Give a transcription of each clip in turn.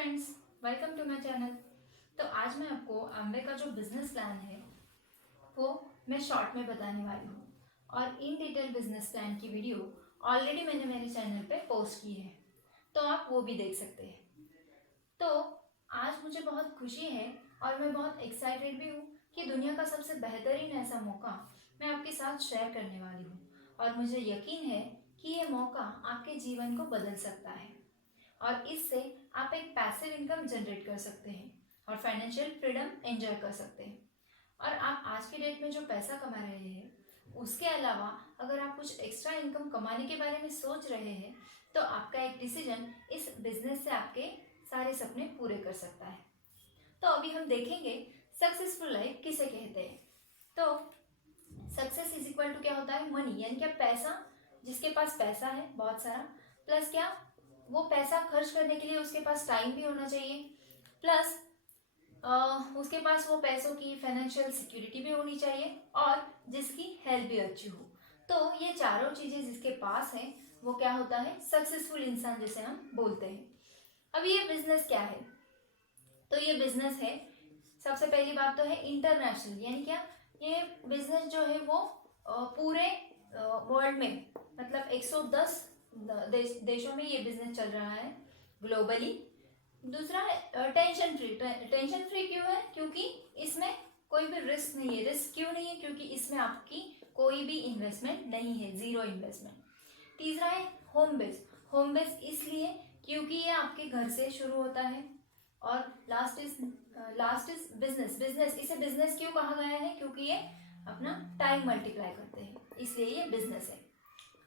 Friends, welcome to my channel. तो आज मैं आपको अम्बे का जो बिजनेस प्लान है वो मैं शॉर्ट में बताने वाली हूँ और इन डिटेल बिजनेस प्लान की वीडियो ऑलरेडी मैंने मेरे चैनल पे पोस्ट की है, तो आप वो भी देख सकते हैं। तो आज मुझे बहुत खुशी है और मैं बहुत एक्साइटेड भी हूँ कि दुनिया का सबसे बेहतरीन ऐसा मौका मैं आपके साथ शेयर करने वाली हूँ और मुझे यकीन है कि ये मौका आपके जीवन को बदल सकता है और इससे आप एक पैसिव इनकम जनरेट कर सकते हैं और फाइनेंशियल फ्रीडम एंजॉय कर सकते हैं। और आप आज के डेट में जो पैसा कमा रहे हैं उसके अलावा अगर आप कुछ एक्स्ट्रा इनकम कमाने के बारे में सोच रहे हैं तो आपका एक डिसीजन इस बिजनेस से आपके सारे सपने पूरे कर सकता है। तो अभी हम देखेंगे सक्सेसफुल लाइफ किसे कहते हैं। तो सक्सेस इज इक्वल टू क्या होता है, मनी, यानी क्या पैसा, जिसके पास पैसा है बहुत सारा, प्लस क्या वो पैसा खर्च करने के लिए उसके पास टाइम भी होना चाहिए, प्लस उसके पास वो पैसों की फाइनेंशियल सिक्योरिटी भी होनी चाहिए और जिसकी हेल्थ भी अच्छी हो। तो ये चारों चीजें जिसके पास है वो क्या होता है, सक्सेसफुल इंसान जिसे हम बोलते हैं। अब ये बिजनेस क्या है, तो ये बिजनेस है, सबसे पहली बात तो है इंटरनेशनल, यानी क्या ये बिजनेस जो है वो पूरे वर्ल्ड में, मतलब 110 देशों में ये बिजनेस चल रहा है ग्लोबली। दूसरा है टेंशन फ्री। टेंशन फ्री क्यों है, क्योंकि इसमें कोई भी रिस्क नहीं है। रिस्क क्यों नहीं है, क्योंकि इसमें आपकी कोई भी इन्वेस्टमेंट नहीं है, जीरो इन्वेस्टमेंट। तीसरा है होम बेस। होम बेस इसलिए क्योंकि ये आपके घर से शुरू होता है। और लास्ट इज बिजनेस। बिजनेस, इसे बिजनेस क्यों कहा गया है, क्योंकि ये अपना टाइम मल्टीप्लाई करते हैं, इसलिए ये बिजनेस है।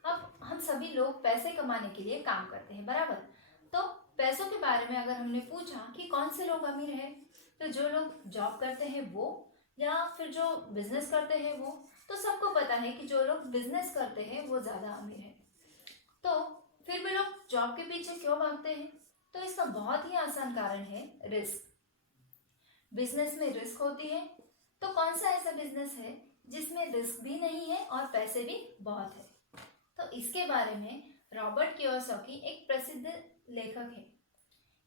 अब हम सभी लोग पैसे कमाने के लिए काम करते हैं, बराबर। तो पैसों के बारे में अगर हमने पूछा कि कौन से लोग अमीर हैं, तो जो लोग जॉब करते हैं वो, या फिर जो बिजनेस करते हैं वो, तो सबको पता है कि जो लोग बिजनेस करते हैं वो ज्यादा अमीर है। तो फिर भी लोग जॉब के पीछे क्यों भागते हैं, तो इसका बहुत ही आसान कारण है रिस्क। बिजनेस में रिस्क होती है, तो कौन सा ऐसा बिजनेस है जिसमें रिस्क भी नहीं है और पैसे भी बहुत है। तो इसके बारे में रॉबर्ट कियोसाकी एक प्रसिद्ध लेखक है।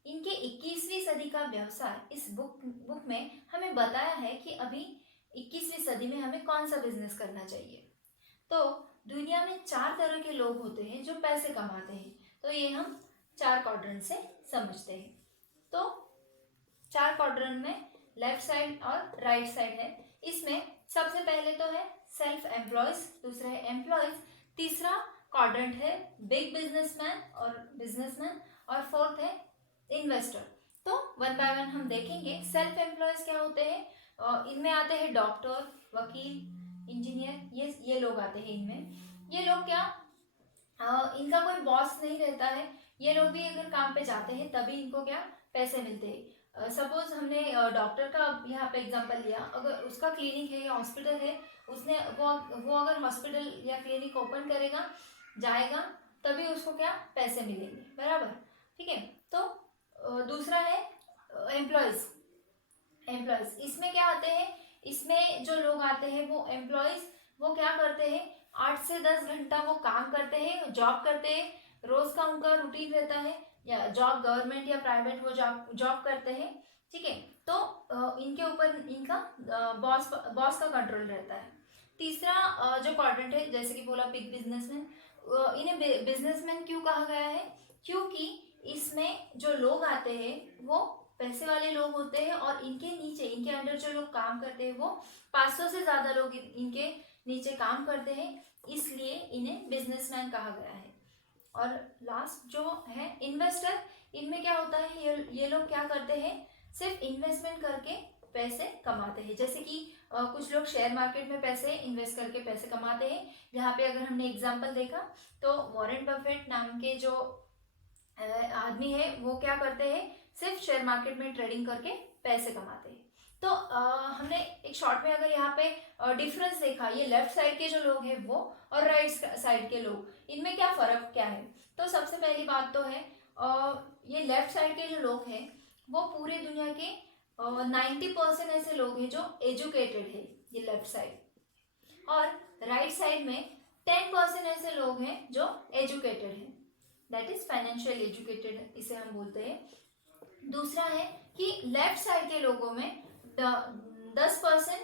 इनके 21वीं सदी का व्यवसाय इस बुक में हमें बताया है कि अभी 21वीं सदी में हमें कौन सा बिजनेस करना चाहिए। तो दुनिया में 4 तरह के लोग होते हैं जो पैसे कमाते हैं, तो ये हम 4 क्वाड्रेंट से समझते हैं। तो 4 क्वाड्रेंट में लेफ्ट साइड और राइट साइड है। इसमें सबसे पहले तो है सेल्फ एम्प्लॉयज, दूसरा है एम्प्लॉयज, तीसरा क्वाड्रेंट है बिग बिजनेसमैन और फोर्थ है इन्वेस्टर। तो वन बाय वन हम देखेंगे। सेल्फ एम्प्लॉयज क्या होते हैं, इनमें आते हैं डॉक्टर, वकील, इंजीनियर, ये लोग आते हैं इनमें। ये लोग क्या, इनका कोई बॉस नहीं रहता है, ये लोग भी अगर काम पे जाते हैं तभी इनको क्या पैसे मिलते हैं। सपोज हमने डॉक्टर का यहाँ पे एग्जांपल लिया, अगर उसका क्लिनिक है या हॉस्पिटल है, उसने वो अगर हॉस्पिटल या क्लिनिक ओपन करेगा, जाएगा, तभी उसको क्या पैसे मिलेंगे, बराबर। ठीक है। तो दूसरा है एम्प्लॉयज। एम्प्लॉयज इसमें क्या आते हैं, इसमें जो लोग आते हैं वो एम्प्लॉयज, वो क्या करते हैं, 8 से 10 घंटा वो काम करते हैं, जॉब करते हैं, रोज का उनका रूटीन रहता है, या जॉब गवर्नमेंट या प्राइवेट वो जॉब करते हैं। ठीक है। तो इनके ऊपर इनका बॉस बॉस का कंट्रोल रहता है। तीसरा जो क्वाड्रेंट है, जैसे कि बोला बिग बिजनेसमैन, इन्हें बिजनेसमैन क्यों कहा गया है, क्योंकि इसमें जो लोग आते हैं वो पैसे वाले लोग होते हैं और इनके नीचे, इनके अंडर जो लोग काम करते हैं वो 500 से ज्यादा लोग इनके नीचे काम करते हैं, इसलिए इन्हें बिजनेसमैन कहा गया है। और लास्ट जो है इन्वेस्टर, इनमें क्या होता है, ये लोग क्या करते हैं, सिर्फ इन्वेस्टमेंट करके पैसे कमाते हैं। जैसे कि कुछ लोग शेयर मार्केट में पैसे इन्वेस्ट करके पैसे कमाते हैं। यहाँ पे अगर हमने एग्जांपल देखा तो वॉरेन बफेट नाम के जो आदमी है वो क्या करते हैं, सिर्फ शेयर मार्केट में ट्रेडिंग करके पैसे कमाते हैं। तो हमने एक शॉर्ट में अगर यहाँ पे डिफरेंस देखा, ये लेफ्ट साइड के जो लोग हैं वो और राइट साइड के लोग, इनमें क्या फर्क क्या है। तो सबसे पहली बात तो है ये लेफ्ट साइड के जो लोग हैं वो पूरे दुनिया के 90% ऐसे लोग हैं जो एजुकेटेड है, ये लेफ्ट साइड। और राइट साइड में 10% ऐसे लोग हैं जो एजुकेटेड हैं, दैट इज फाइनेंशियल एजुकेटेड इसे हम बोलते हैं। दूसरा है कि लेफ्ट साइड के लोगों में 10%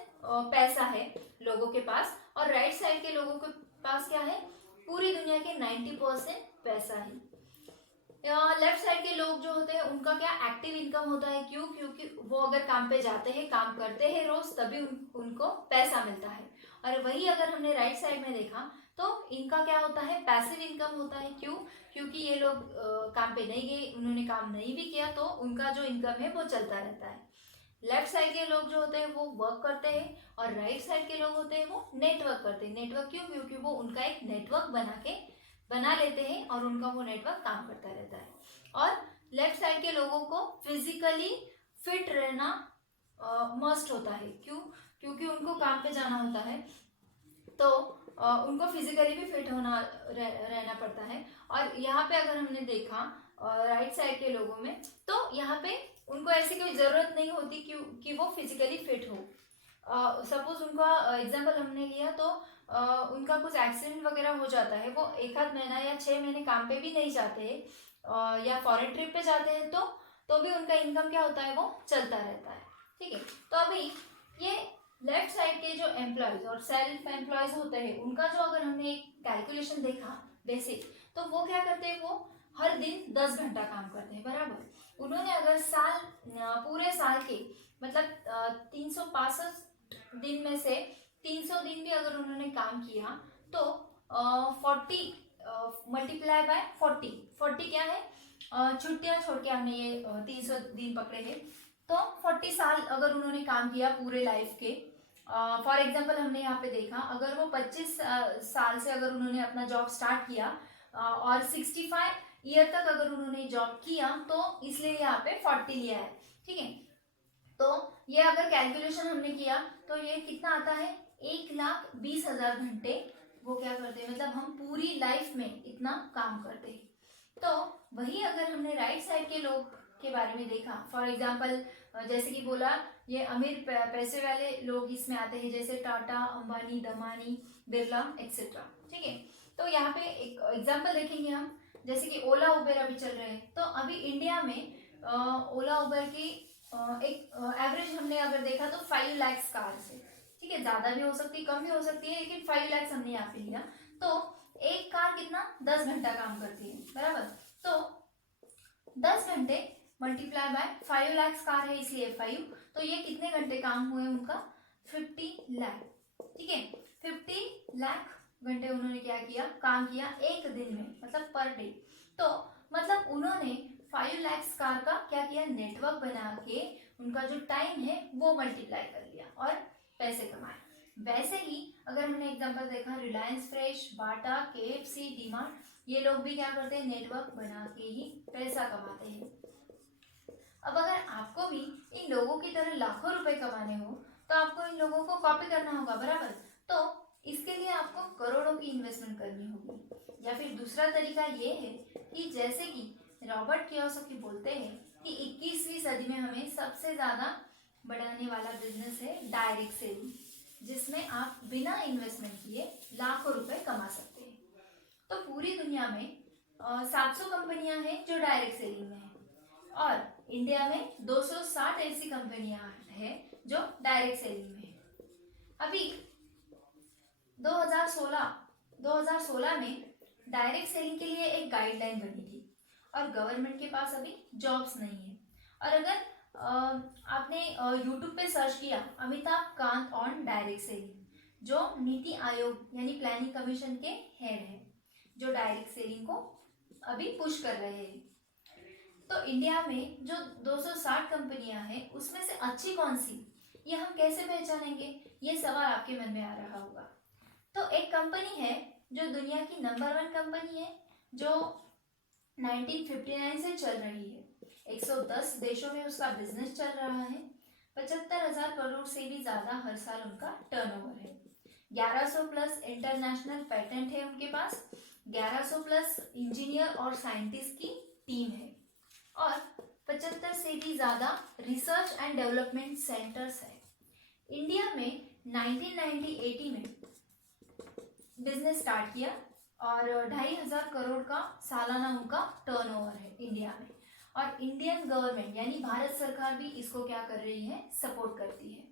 पैसा है लोगों के पास, और राइट साइड के लोगों के पास क्या है, पूरी दुनिया के 90% पैसा है। लेफ्ट साइड के लोग जो होते हैं उनका क्या एक्टिव इनकम होता है, क्यों, क्योंकि वो अगर काम पे जाते हैं, काम करते हैं रोज, तभी उनको पैसा मिलता है। और वही अगर हमने राइट साइड में देखा तो इनका क्या होता है, पैसिव इनकम होता है। क्यों, क्योंकि ये लोग काम पे नहीं गए, उन्होंने काम नहीं भी किया, तो उनका जो इनकम है वो चलता रहता है। लेफ्ट साइड के लोग जो होते हैं वो वर्क करते हैं, और राइट साइड के लोग होते हैं वो नेटवर्क करते हैं। नेटवर्क क्यों, क्योंकि वो उनका एक नेटवर्क बना लेते हैं और उनका वो नेटवर्क काम करता रहता है। और लेफ्ट साइड के लोगों को फिजिकली फिट रहना मस्ट होता है। क्यों, क्योंकि उनको काम पे जाना होता है, तो उनको फिजिकली भी फिट रहना पड़ता है। और यहाँ पे अगर हमने देखा राइट साइड के लोगों में, तो यहाँ पे उनको ऐसी कोई जरूरत नहीं होती कि वो फिजिकली फिट हो। सपोज उनका एग्जाम्पल हमने लिया तो उनका कुछ एक्सीडेंट वगैरह हो जाता है, वो 1 आध महीना या 6 महीने काम पे भी नहीं जाते हैं, या फॉरेन ट्रिप पे जाते हैं, तो भी उनका इनकम क्या होता है, वो चलता रहता है। ठीक है, तो अभी ये लेफ्ट साइड के जो एम्प्लॉयज और सेल्फ एम्प्लॉयज होते हैं, उनका जो अगर हमने एक कैलकुलेशन देखा बेसिक, तो वो क्या करते हैं, वो हर दिन 10 घंटा काम करते हैं, बराबर। उन्होंने अगर पूरे साल के मतलब 365 दिन में से 300 दिन भी अगर उन्होंने काम किया, तो 40 मल्टीप्लाई बाय 40 क्या है, छुट्टियां छोड़ के हमने ये 300 दिन पकड़े हैं, तो 40 साल अगर उन्होंने काम किया पूरे लाइफ के। फॉर एग्जाम्पल हमने यहाँ पे देखा, अगर वो 25 साल से अगर उन्होंने अपना जॉब स्टार्ट किया और 65 ईयर तक अगर उन्होंने जॉब किया, तो इसलिए यहाँ पे 40 लिया है। ठीक है, तो ये अगर कैलकुलेशन हमने किया तो ये कितना आता है, 1,20,000 घंटे वो क्या करते हैं, मतलब हम पूरी लाइफ में इतना काम करते हैं। तो वही अगर हमने राइट साइड के लोग के बारे में देखा, फॉर एग्जाम्पल जैसे कि बोला, ये अमीर पैसे वाले लोग इसमें आते हैं, जैसे टाटा, अंबानी, दमानी, बिरला एक्सेट्रा। ठीक है, तो यहाँ पे एक एग्जाम्पल देखेंगे हम, जैसे कि ओला उबेर अभी चल रहे हैं, तो अभी इंडिया में ओला उबेर की एक एवरेज हमने अगर देखा तो 5 लाख कार से। ठीक है, ज्यादा भी हो सकती है, कम भी हो सकती है, लेकिन 5 लाख हमने यहाँ पे लिया। तो एक कार कितना 10 घंटा काम करती है, बराबर। तो 10 घंटे मल्टीप्लाई बाय 5 लाख कार है, इसलिए 5, तो ये कितने घंटे काम हुए उनका, 50 लाख। ठीक है, 50 लाख घंटे उन्होंने क्या किया, काम किया एक दिन में, मतलब पर डे। तो मतलब उन्होंने 5 लाख कार का क्या किया, नेटवर्क बना के उनका जो टाइम है वो मल्टीप्लाई कर लिया और पैसे कमाए। वैसे ही अगर हमने एग्जांपल देखा, रिलायंस फ्रेश, बाटा, केएफसी, डीमार्ट, ये लोग भी क्या करते हैं, नेटवर्क बना के ही पैसा कमाते हैं। अब अगर आपको भी इन लोगों की तरह लाखों रुपए कमाने हो, तो आपको इन लोगों को कॉपी करना होगा, बराबर। तो इसके लिए आपको करोड़ों की इन्वेस्टमेंट करनी होगी। या फिर दूसरा तरीका ये है कि जैसे कि रॉबर्ट कियोसाकी बोलते हैं कि 21वीं सदी में हमें सबसे ज्यादा बढ़ाने वाला बिजनेस है डायरेक्ट सेलिंग, जिसमें आप बिना इन्वेस्टमेंट किए लाखों रुपए कमा सकते हैं। तो पूरी दुनिया में 700 कंपनियां हैं जो डायरेक्ट सेलिंग में है, और इंडिया में 260 ऐसी कंपनियां हैं जो डायरेक्ट सेलिंग में है। अभी 2016 में डायरेक्ट सेलिंग के लिए एक गाइडलाइन बनी थी, और गवर्नमेंट के पास अभी जॉब्स नहीं है। और अगर आपने यूट्यूब पे सर्च किया Amitabh Kant on direct selling, जो नीति आयोग यानी प्लानिंग कमीशन के हेड है, जो डायरेक्ट सेलिंग को अभी पुश कर रहे हैं। तो इंडिया में जो 260 कंपनियां हैं, उसमें से अच्छी कौन सी, ये हम कैसे पहचानेंगे, ये सवाल आपके मन में आ रहा होगा। तो एक कंपनी है जो दुनिया की नंबर 1 कंपनी है, जो 1959 से चल रही है, 110 देशों में उसका बिजनेस चल रहा है, 75,000 करोड़ से भी ज्यादा हर साल उनका टर्नओवर है, 1100 प्लस इंटरनेशनल पेटेंट है उनके पास, 1100 प्लस इंजीनियर और साइंटिस्ट की टीम है, और 75 से भी ज्यादा रिसर्च एंड डेवलपमेंट सेंटर्स है। इंडिया में 1980 में बिजनेस स्टार्ट किया, और 2,500 करोड़ का सालाना उनका टर्नओवर है इंडिया में। और इंडियन गवर्नमेंट यानी भारत सरकार भी इसको क्या कर रही है, सपोर्ट करती है।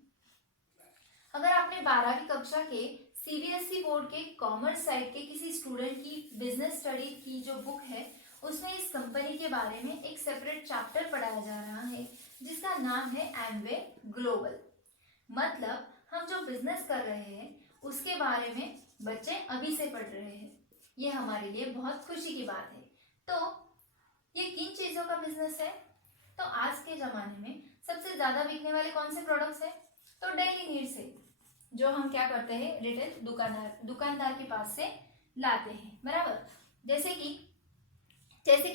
अगर आपने 12वीं कक्षा के सीबीएसई बोर्ड के कॉमर्स साइड के किसी स्टूडेंट की बिजनेस स्टडी की जो बुक है उसमें इस कंपनी के बारे में एक सेपरेट चैप्टर पढ़ाया जा रहा है जिसका नाम है एमवे ग्लोबल। मतलब हम जो बिजनेस कर रहे हैं उसके बारे में बच्चे अभी से पढ़ रहे हैं, ये हमारे लिए बहुत खुशी की बात है। तो ये किन चीजों का बिजनेस है? तो आज के जमाने में सबसे ज्यादा बिकने वाले कौन से प्रोडक्ट्स है? तो डेली नीड्स है, जो हम क्या करते हैं, रिटेल दुकानदार के पास से लाते हैं, बराबर। जैसे कि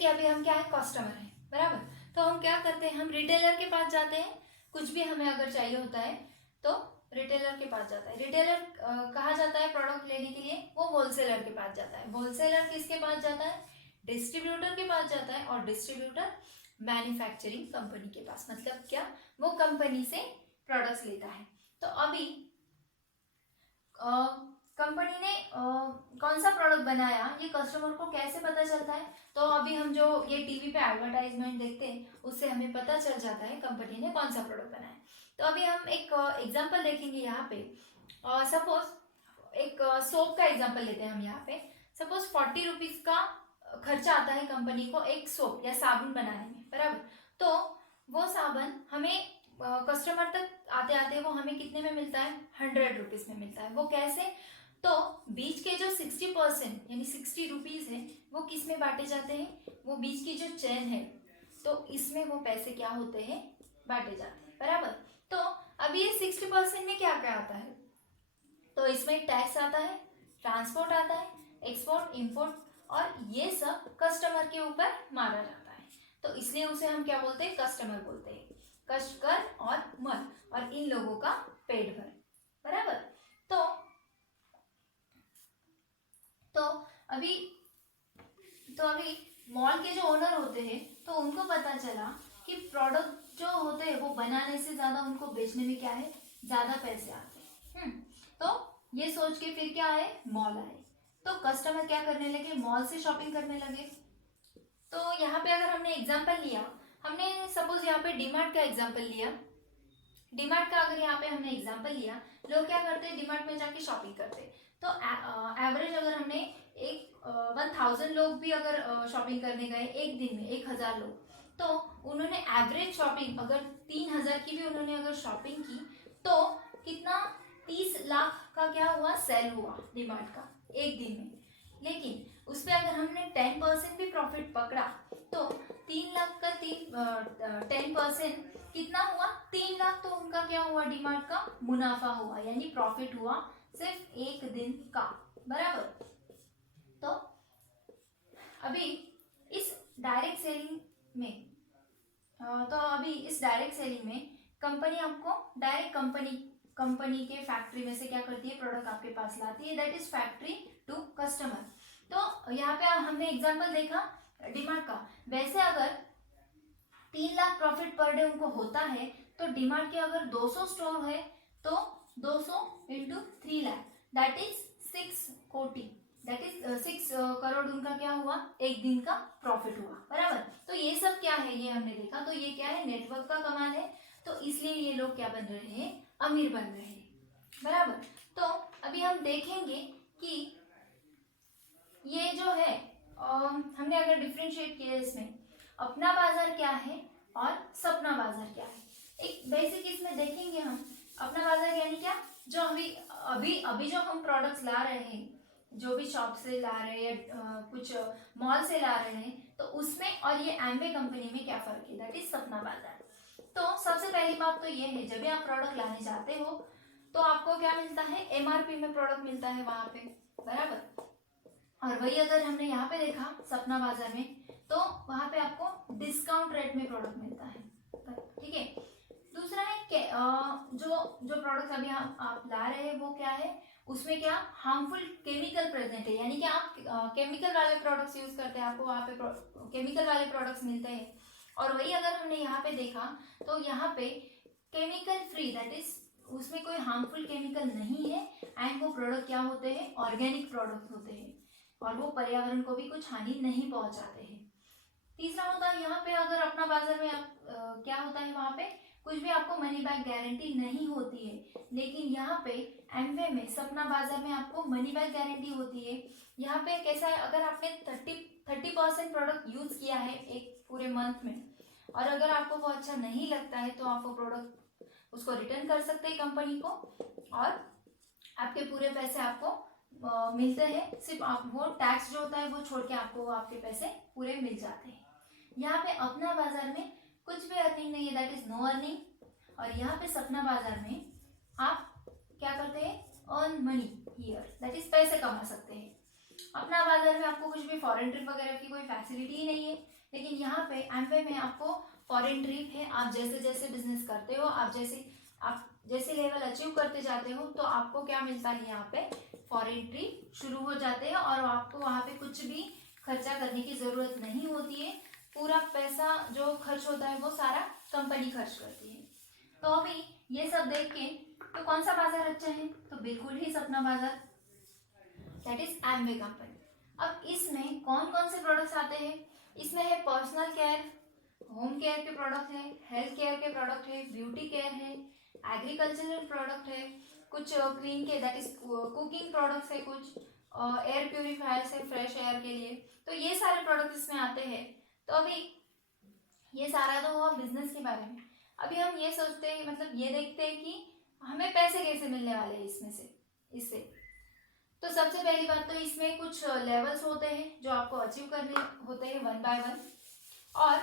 अभी हम क्या है, कस्टमर है, बराबर। तो हम क्या करते हैं, हम रिटेलर के पास जाते हैं, कुछ भी हमें अगर चाहिए होता है तो रिटेलर के पास जाता है। रिटेलर कहाँ जाता है प्रोडक्ट लेने के लिए? वो होलसेलर के पास जाता है। होलसेलर किसके पास जाता है? डिस्ट्रीब्यूटर के पास जाता है। और डिस्ट्रीब्यूटर मैन्युफैक्चरिंग कंपनी के पास, मतलब क्या, वो कंपनी से प्रोडक्ट्स लेता है। तो अभी कंपनी ने कौन सा प्रोडक्ट बनाया ये कस्टमर को कैसे पता चलता है? तो अभी हम जो ये टीवी पे एडवर्टाइजमेंट देखते हैं उससे हमें पता चल जाता है कंपनी ने कौन सा प्रोडक्ट बनाया। तो अभी हम एक एग्जांपल देखेंगे यहाँ पे। सपोज एक सोप का एग्जांपल लेते हैं हम यहाँ पे। सपोज 40 रुपीज का खर्चा आता है कंपनी को एक सोप या साबुन बनाने में, बराबर। तो वो साबुन हमें कस्टमर तक आते आते वो हमें कितने में मिलता है? 100 रुपीज में मिलता है। वो कैसे? तो बीच के जो 60% यानी 60 रुपीज है वो किस में बांटे जाते हैं? वो बीच की जो चेन है, तो इसमें वो पैसे क्या होते हैं? बांटे जाते हैं, बराबर। तो अभी ये 60% में क्या क्या आता है? तो इसमें टैक्स आता है, ट्रांसपोर्ट आता है, एक्सपोर्ट, इंपोर्ट, और ये सब कस्टमर के ऊपर मारा जाता है। तो इसलिए उसे हम क्या बोलते हैं? कस्टमर बोलते हैं। कष्ट, कर और मर, और इन लोगों का पेट भर, बराबर। तो अभी मॉल के जो ओनर होते हैं तो उनको पता चला कि प्रोडक्ट जो होते हैं वो बनाने से ज्यादा उनको बेचने में क्या है, ज्यादा पैसे आते हैं। तो ये सोच के फिर क्या आए? मॉल आए। तो कस्टमर क्या करने लगे? मॉल से शॉपिंग करने लगे। तो यहाँ पे अगर हमने एग्जाम्पल लिया, हमने सपोज यहाँ पे डीमार्ट का एग्जाम्पल लिया। डीमार्ट का अगर यहाँ पे हमने एग्जाम्पल लिया, लोग क्या करते हैं? डीमार्ट में जाके शॉपिंग करते हैं। तो एवरेज अगर हमने एक 1000 लोग भी अगर शॉपिंग करने गए एक दिन में, 1000 लोग, तो उन्होंने एवरेज शॉपिंग अगर 3000 की भी उन्होंने अगर शॉपिंग की तो कितना? 30 लाख का क्या हुआ? सेल हुआ डीमार्ट का एक दिन में। लेकिन उस पर अगर हमने 10% भी प्रॉफिट पकड़ा तो 3 लाख का 10% कितना हुआ? 3 लाख। तो उनका क्या हुआ? डीमार्ट का मुनाफा हुआ, यानी प्रॉफिट हुआ सिर्फ एक दिन का, बराबर। तो अभी इस डायरेक्ट सेलिंग में कंपनी आपको डायरेक्ट कंपनी के फैक्ट्री में से क्या करती है? प्रोडक्ट आपके पास लाती है, that is factory to customer. तो यहाँ पे हमने एग्जांपल देखा डीमार्ट का। वैसे अगर 3 लाख प्रॉफिट पर डे उनको होता है तो डीमार्ट के अगर 200 स्टोर है तो 200 इंटू 3 लाख, दैट इज 6 कोटी, दैट इज 6 करोड़ उनका क्या हुआ? एक दिन का प्रॉफिट हुआ, बराबर। तो ये सब क्या है? ये हमने देखा। तो ये क्या है? नेटवर्क का कमाल है। तो इसलिए ये लोग क्या बन रहे हैं? अमीर बन रहे हैं, बराबर। तो अभी हम देखेंगे कि ये जो है हमने अगर डिफरेंशिएट किया इसमें, अपना बाजार क्या है और सपना बाजार क्या है। एक बेसिक इसमें देखेंगे हम। अपना बाजार यानी क्या? जो अभी जो हम प्रोडक्ट्स ला रहे हैं, जो भी शॉप से ला रहे हैं या कुछ मॉल से ला रहे हैं, तो उसमें और ये एमवे कंपनी में क्या फर्क है? दैट इज सपना बाजार। तो सबसे पहली बात तो ये है, जब भी आप प्रोडक्ट लाने जाते हो तो आपको क्या मिलता है? एमआरपी में प्रोडक्ट मिलता है वहां पे, बराबर। और वही अगर हमने यहाँ पे देखा सपना बाजार में, तो वहां पे आपको डिस्काउंट रेट में प्रोडक्ट मिलता है, ठीक है। दूसरा है जो प्रोडक्ट अभी आप ला रहे हैं वो क्या है? उसमें क्या हार्मफुल केमिकल प्रेजेंट है, यानी कि आप केमिकल वाले प्रोडक्ट्स यूज करते हैं, आपको वहाँ पे केमिकल वाले प्रोडक्ट्स मिलते हैं। और वही अगर हमने यहाँ पे देखा तो यहाँ पे केमिकल फ्री, दैट इज उसमें कोई हार्मफुल केमिकल नहीं है, एंड वो प्रोडक्ट क्या होते हैं? ऑर्गेनिक प्रोडक्ट होते हैं, और वो पर्यावरण को भी कुछ हानि नहीं पहुंचाते हैं। तीसरा होता है यहाँ पे अगर अपना बाजार में आप क्या होता है, वहाँ पे कुछ भी आपको मनी बैक गारंटी नहीं होती है, लेकिन यहाँ पे एमवे में, सपना बाजार में आपको मनी बैक गारंटी होती है। यहाँ पे कैसा है, अगर आपने 30% प्रोडक्ट यूज किया है एक पूरे मंथ में, और अगर आपको वो अच्छा नहीं लगता है तो आप वो प्रोडक्ट उसको रिटर्न कर सकते हैं कंपनी को, और आपके पूरे पैसे आपको मिलते हैं। सिर्फ आप वो टैक्स जो होता है वो छोड़ के आपको आपके पैसे पूरे मिल जाते हैं। यहाँ पे अपना बाजार में कुछ भी अर्निंग नहीं है, दैट इज नो अर्निंग। और यहाँ पे सपना बाजार में आप क्या करते हैं, earn money here, that is पैसे कमा सकते हैं। अपना बाजार में आपको कुछ भी फॉरेन ट्रिप वगैरह की कोई फैसिलिटी ही नहीं है, लेकिन यहाँ पे एमवे में आपको फॉरेन ट्रिप है। आप जैसे जैसे बिजनेस करते हो, आप जैसे लेवल अचीव करते जाते हो, तो आपको क्या मिलता है, यहाँ पे फॉरेन ट्रिप शुरू हो जाते हैं और आपको वहाँ पे कुछ भी खर्चा करने की जरूरत नहीं होती है। पूरा पैसा जो खर्च होता है वो सारा कंपनी खर्च करती है। तो अभी ये सब देख के तो कौन सा बाजार अच्छा है, तो बिल्कुल ही सपना बाजार, दैट इज एमवे कंपनी। अब इसमें कौन कौन से प्रोडक्ट्स आते हैं, इसमें है पर्सनल केयर, होम केयर के प्रोडक्ट है, हेल्थ केयर के प्रोडक्ट है, ब्यूटी केयर है, एग्रीकल्चरल प्रोडक्ट है, कुछ क्लीन के दैट इज कुकिंग प्रोडक्ट्स है, कुछ एयर प्योरीफायर्स है फ्रेश एयर के लिए। तो ये सारे प्रोडक्ट्स इसमें आते हैं। तो अभी ये सारा तो हुआ बिजनेस के बारे में। अभी हम ये सोचते हैं, मतलब ये देखते हैं कि हमें पैसे कैसे मिलने वाले हैं इसमें से, इससे। तो सबसे पहली बात तो इसमें कुछ लेवल्स होते हैं जो आपको अचीव करने होते हैं 1 by 1, और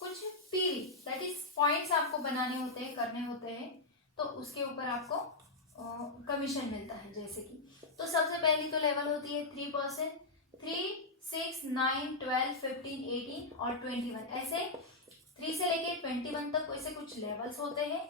कुछ पीवी दैट इज पॉइंट्स आपको बनाने होते हैं, करने होते हैं, तो उसके ऊपर आपको कमीशन मिलता है। जैसे कि तो सबसे पहली तो लेवल होती है 3%, 3, 6, 9, 12, 15, 18 और 21, ऐसे 3 से लेके 21 तक वैसे कुछ लेवल्स होते हैं।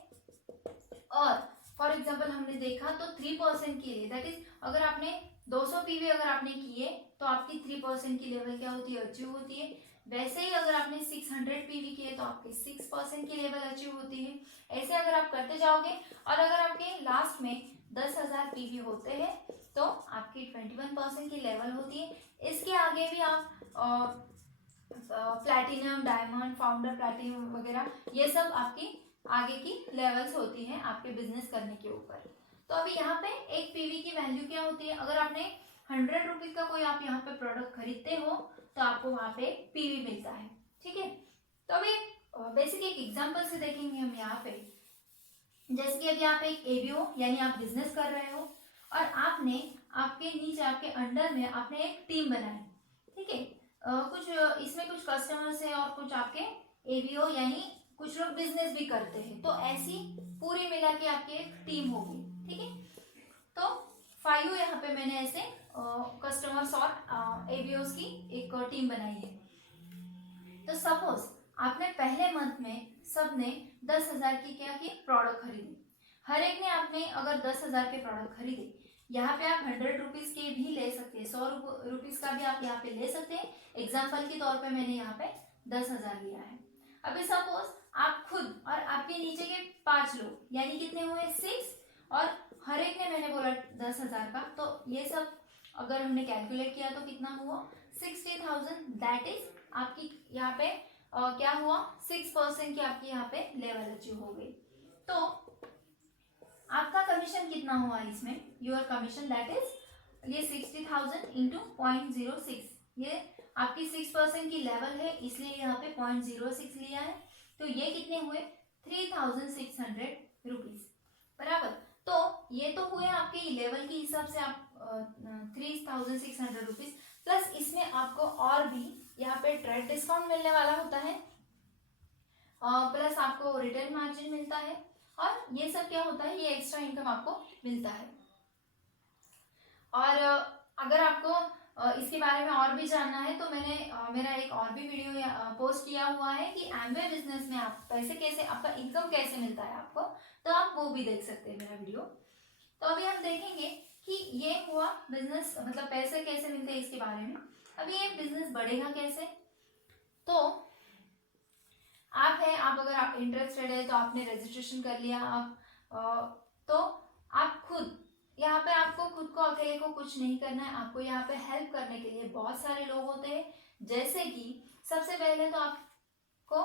और फॉर एग्जाम्पल हमने देखा तो 3% के लिए, दैट इज अगर आपने 200 पीवी अगर आपने किए तो आपकी 3% की लेवल क्या होती है, अचीव होती है। वैसे ही अगर आपने 600 पीवी किए तो आपकी 6% की लेवल अचीव होती है। ऐसे अगर आप करते जाओगे और अगर आपके लास्ट में 10,000 पीवी होते हैं तो आपकी 21% की लेवल होती है। इसके आगे भी आप प्लैटिनम, डायमंड, फाउंडर प्लैटिनम वगैरह, ये सब आपकी आगे की लेवल्स होती हैं आपके बिजनेस करने के ऊपर। तो अभी यहाँ पे एक पीवी की वैल्यू क्या होती है, अगर आपने 100 रुपीज का कोई आप यहाँ पे प्रोडक्ट खरीदते हो तो आपको वहां पे पीवी मिलता है। ठीक है, तो अभी बेसिक एक एग्जांपल से देखेंगे हम यहाँ पे। जैसे कि अभी आप एक एबीओ यानी आप बिजनेस कर रहे हो और आपने आपके नीचे आपके अंडर में आपने एक टीम बनाई। ठीक है, कुछ इसमें कुछ कस्टमर्स है और कुछ आपके एबीओ यानी कुछ लोग बिजनेस भी करते हैं, तो ऐसी पूरी मिला के आपकी एक टीम होगी। ठीक है, तो 5 यहाँ पे मैंने ऐसे कस्टमर्स और एबीओस की एक टीम बनाई है। तो सपोज आपने पहले मंथ में सबने 10,000 की क्या की प्रोडक्ट खरीदी, हर एक ने आपने अगर 10,000 के प्रोडक्ट खरीदे, यहाँ पे आप 100 रुपीज के भी ले सकते हैं, 100 रुपीज का भी आप यहाँ पे ले सकते हैं। एग्जाम्पल के तौर पे मैंने यहाँ पे 10,000 लिया है। अभी सपोज आप खुद और आपके नीचे के 5 लोग यानी कितने हुए 6, और हर एक ने मैंने बोला 10,000 का, तो ये सब अगर हमने कैलकुलेट किया तो कितना हुआ 60,000, दैट इज आपकी यहाँ पे क्या हुआ 6% की आपकी यहाँ पे लेवल अचीव हो गई। तो आपका कमीशन कितना हुआ इसमें, योर कमीशन दैट इज ये 60,000 इंटू 0.06, ये आपकी 6% की लेवल है इसलिए यहाँ पे 0.06 लिया है, तो ये कितने हुए 3,600 रुपीज बराबर। तो ये तो हुए आपके लेवल के हिसाब से आप 3,600 रुपीज, प्लस इसमें आपको और भी यहाँ पे ट्रेड डिस्काउंट मिलने वाला होता है, प्लस आपको रिटेल मार्जिन मिलता है, और ये सब क्या होता है, ये एक्स्ट्रा इनकम आपको मिलता है। और अगर आपको इसके बारे में और भी जानना है तो मैंने मेरा एक और भी वीडियो पोस्ट किया हुआ है कि एमवे बिजनेस में आप पैसे कैसे, आपका इनकम कैसे मिलता है आपको, तो आप वो भी देख सकते हैं मेरा वीडियो। तो अभी हम देखेंगे कि ये हुआ बिजनेस, मतलब पैसे कैसे मिलते हैं इसके बारे में। अभी ये बिजनेस बढ़ेगा कैसे, तो आप अगर आप इंटरेस्टेड है तो आपने रजिस्ट्रेशन कर लिया, तो आप खुद यहाँ पे आपको खुद को अकेले को कुछ नहीं करना है, आपको यहाँ पे हेल्प करने के लिए बहुत सारे लोग होते हैं। जैसे कि सबसे पहले तो आपको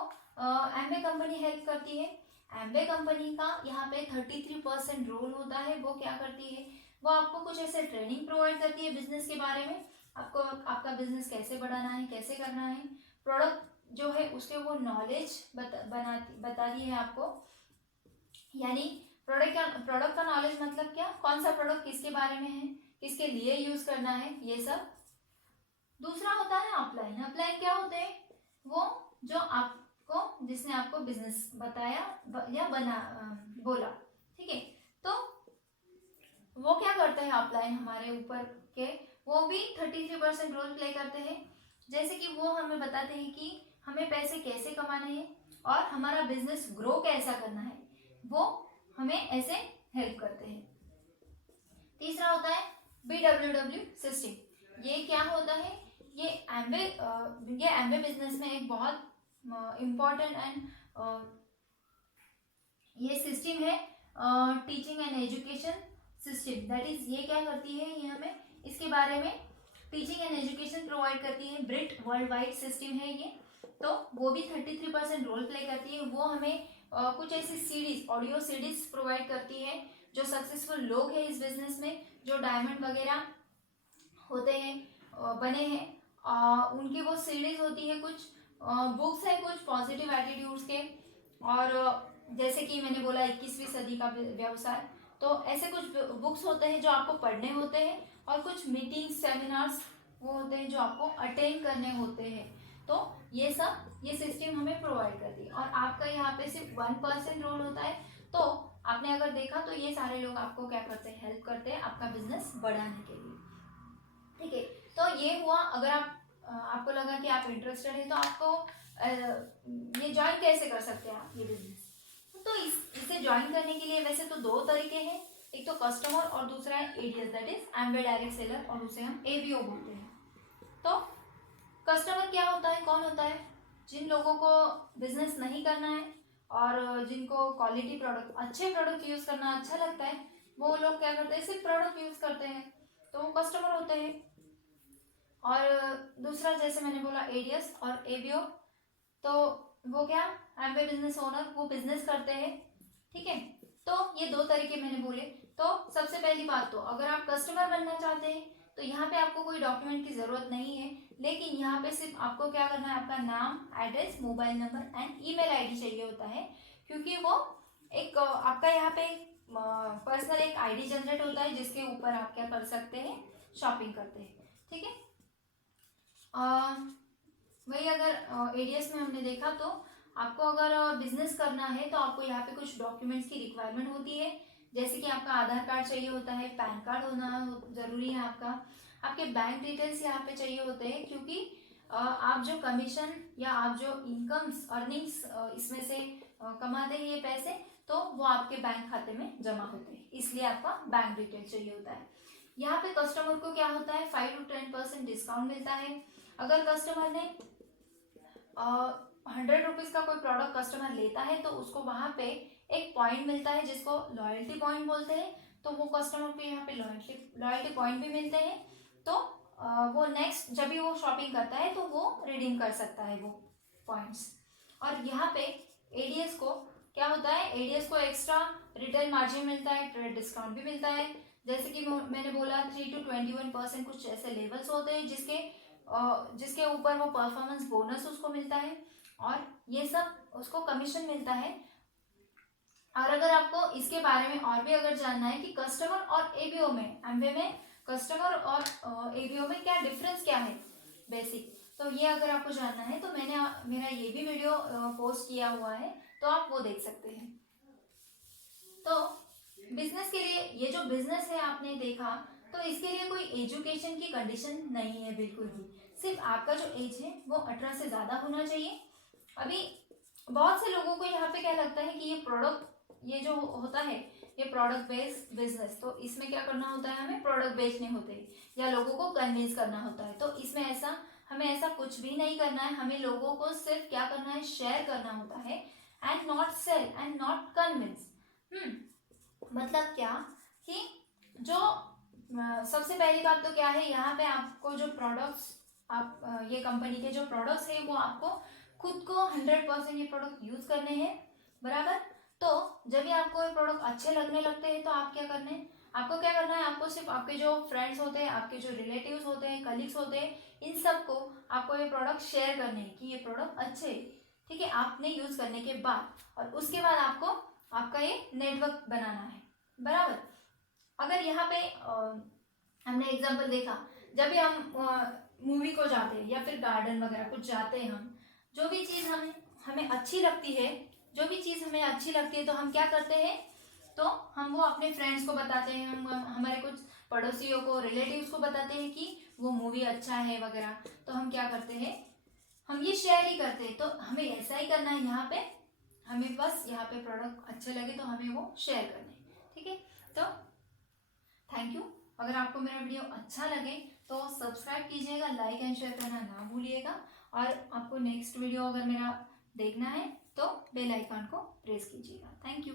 एमवे कंपनी हेल्प करती है। एमवे कंपनी का यहाँ पे 33% रोल होता है। वो क्या करती है, वो आपको कुछ ऐसे ट्रेनिंग प्रोवाइड करती है बिजनेस के बारे में, आपको आपका बिजनेस कैसे बढ़ाना है, कैसे करना है, प्रोडक्ट जो है उसके वो नॉलेज बताती है आपको। यानी प्रोडक्ट का नॉलेज मतलब क्या, कौन सा प्रोडक्ट किसके बारे में है, किसके लिए यूज करना है, ये सब। दूसरा होता है अपलाइन। अपलाइन क्या होते हैं, वो जो आपको जिसने आपको बिजनेस बताया या बोला, ठीक है, तो वो क्या करते हैं अपलाइन हमारे ऊपर के, वो भी 33% रोल प्ले करते हैं। जैसे कि वो हमें बताते हैं कि हमें पैसे कैसे कमाने हैं और हमारा बिजनेस ग्रो कैसा करना है, वो हमें ऐसे हेल्प करते हैं। तीसरा होता है BWW सिस्टम। ये क्या होता है, ये एमवे बिजनेस में एक बहुत इम्पोर्टेंट एंड ये सिस्टम है, teaching and education system. That is ये क्या करती है, ये हमें इसके बारे में टीचिंग एंड एजुकेशन प्रोवाइड करती है। ब्रिट वर्ल्ड वाइड सिस्टम है ये, तो वो भी 33% रोल प्ले करती है। वो हमें कुछ ऐसी सीरीज, ऑडियो सीरीज प्रोवाइड करती है। जो सक्सेसफुल लोग हैं इस बिजनेस में, जो डायमंड वगैरह होते हैं, बने हैं, उनकी वो सीरीज होती है। कुछ बुक्स है, कुछ पॉजिटिव एटीट्यूड्स के, और जैसे कि मैंने बोला 21वीं सदी का व्यवसाय, तो ऐसे कुछ बुक्स होते हैं जो आपको पढ़ने होते हैं, और कुछ मीटिंग सेमिनार्स वो होते हैं जो आपको अटेंड करने होते हैं। तो ये सब ये सिस्टम हमें प्रोवाइड करती है। और आपका यहाँ पे सिर्फ 1% रोल होता है। तो आपने अगर देखा तो ये सारे लोग आपको क्या करते हैं, हेल्प करते हैं आपका बिजनेस बढ़ाने के लिए, ठीक है। तो ये हुआ, अगर आपको लगा कि आप इंटरेस्टेड है तो आपको ये ज्वाइन कैसे कर सकते हैं आप ये बिजनेस। तो इसे ज्वाइन करने के लिए वैसे तो 2 तरीके हैं, एक तो कस्टमर और दूसरा है ADS, that is Amway direct seller, और उसे हम एवीओ बोलते हैं। तो कस्टमर क्या होता है, कौन होता है, जिन लोगों को बिजनेस नहीं करना है और जिनको क्वालिटी प्रोडक्ट, अच्छे प्रोडक्ट यूज करना अच्छा लगता है, वो लोग क्या करते हैं, सिर्फ प्रोडक्ट यूज करते हैं, तो वो कस्टमर होते हैं। और दूसरा जैसे मैंने बोला एडीएस और एवीओ, तो वो क्या, एमवे बिजनेस ओनर, वो बिजनेस करते हैं, ठीक है। तो ये 2 तरीके मैंने बोले। तो सबसे पहली बात, तो अगर आप कस्टमर बनना चाहते हैं तो यहाँ पे आपको कोई डॉक्यूमेंट की जरूरत नहीं है, लेकिन यहाँ पे सिर्फ आपको क्या करना है, आपका नाम, address, mobile number and email ID चाहिए होता है, क्योंकि वो एक आपका यहाँ पे पर्सनल एक आईडी जनरेट होता है जिसके ऊपर आप क्या कर सकते हैं, शॉपिंग करते हैं, ठीक है। वही अगर एडीएस में हमने देखा, तो आपको अगर बिजनेस करना है तो आपको यहाँ पे कुछ डॉक्यूमेंट्स की रिक्वायरमेंट होती है, जैसे कि आपका आधार कार्ड चाहिए होता है, पैन कार्ड होना जरूरी है आपका, आपके बैंक डिटेल्स यहाँ पे चाहिए होते हैं, क्योंकि आप जो कमीशन या आप जो इनकम्स अर्निंग्स इसमें से कमाते हैं ये पैसे, तो वो आपके बैंक खाते में जमा होते हैं, इसलिए आपका बैंक डिटेल चाहिए होता है। यहाँ पे कस्टमर को क्या होता है, 5 to 10% डिस्काउंट मिलता है। अगर कस्टमर ने 100 रुपीज का कोई प्रोडक्ट कस्टमर लेता है तो उसको वहां पे एक पॉइंट मिलता है जिसको लॉयल्टी पॉइंट बोलते हैं, तो वो कस्टमर को यहाँ पे लॉयल्टी पॉइंट भी मिलते हैं। तो वो नेक्स्ट जब भी वो शॉपिंग करता है तो वो रिडीम कर सकता है वो पॉइंट्स। और यहाँ पे एडीएस को क्या होता है, एडीएस को एक्स्ट्रा रिटेल मार्जिन मिलता है, ट्रेड डिस्काउंट भी मिलता है। जैसे कि मैंने बोला 3 to 21% कुछ ऐसे लेवल्स होते हैं जिसके ऊपर वो परफॉर्मेंस बोनस उसको मिलता है, और ये सब उसको कमीशन मिलता है। और अगर आपको इसके बारे में और भी अगर जानना है कि कस्टमर और एबीओ में, एमवे में कस्टमर और एबीओ में क्या डिफरेंस क्या है बेसिक, तो ये अगर आपको जानना है तो मैंने मेरा ये भी वीडियो पोस्ट किया हुआ है, तो आप वो देख सकते हैं। तो बिजनेस के लिए, ये जो बिजनेस है आपने देखा, तो इसके लिए कोई एजुकेशन की कंडीशन नहीं है बिल्कुल भी, सिर्फ आपका जो एज है वो 18 से ज्यादा होना चाहिए। अभी बहुत से लोगों को यहाँ पे क्या लगता है कि ये प्रोडक्ट, ये जो होता है ये प्रोडक्ट बेस्ड बिजनेस, तो इसमें क्या करना होता है, हमें प्रोडक्ट बेचने होते हैं या लोगों को कन्विंस करना होता है। तो इसमें हमें ऐसा कुछ भी नहीं करना है, हमें लोगों को सिर्फ क्या करना है, शेयर करना होता है, and not sell and not convince. मतलब क्या कि जो सबसे पहली बात तो क्या है, यहाँ पे आपको जो प्रोडक्ट्स आप ये कंपनी के जो प्रोडक्ट्स है वो आपको खुद को 100% ये प्रोडक्ट यूज करने हैं, बराबर। तो जब भी आपको ये प्रोडक्ट अच्छे लगने लगते हैं तो आप क्या करना है, आपको क्या करना है, आपको सिर्फ आपके जो फ्रेंड्स होते हैं, आपके जो रिलेटिव्स होते हैं, कलीग्स होते हैं, इन सबको आपको ये प्रोडक्ट शेयर करने हैं कि ये प्रोडक्ट अच्छे हैं, ठीक है, आपने यूज करने के बाद। और उसके बाद आपको आपका ये नेटवर्क बनाना है, बराबर। अगर यहाँ पे हमने एग्जाम्पल देखा, जब भी हम मूवी को जाते हैं या फिर गार्डन वगैरह कुछ जाते हैं, हम जो भी चीज़ हमें अच्छी लगती है, जो भी चीज़ हमें अच्छी लगती है तो हम क्या करते हैं, तो हम वो अपने फ्रेंड्स को बताते हैं, हम हमारे कुछ पड़ोसियों को, रिलेटिव्स को बताते हैं कि वो मूवी अच्छा है वगैरह। तो हम क्या करते हैं, हम ये शेयर ही करते हैं। तो हमें ऐसा ही करना है यहाँ पे, हमें बस यहाँ पे प्रोडक्ट अच्छे लगे तो हमें वो शेयर करने हैं, ठीक है। तो थैंक यू। अगर आपको मेरा वीडियो अच्छा लगे तो सब्सक्राइब कीजिएगा, लाइक एंड शेयर करना ना भूलिएगा। और आपको नेक्स्ट वीडियो अगर मेरा देखना है तो बेल आइकन को प्रेस कीजिएगा। Thank you.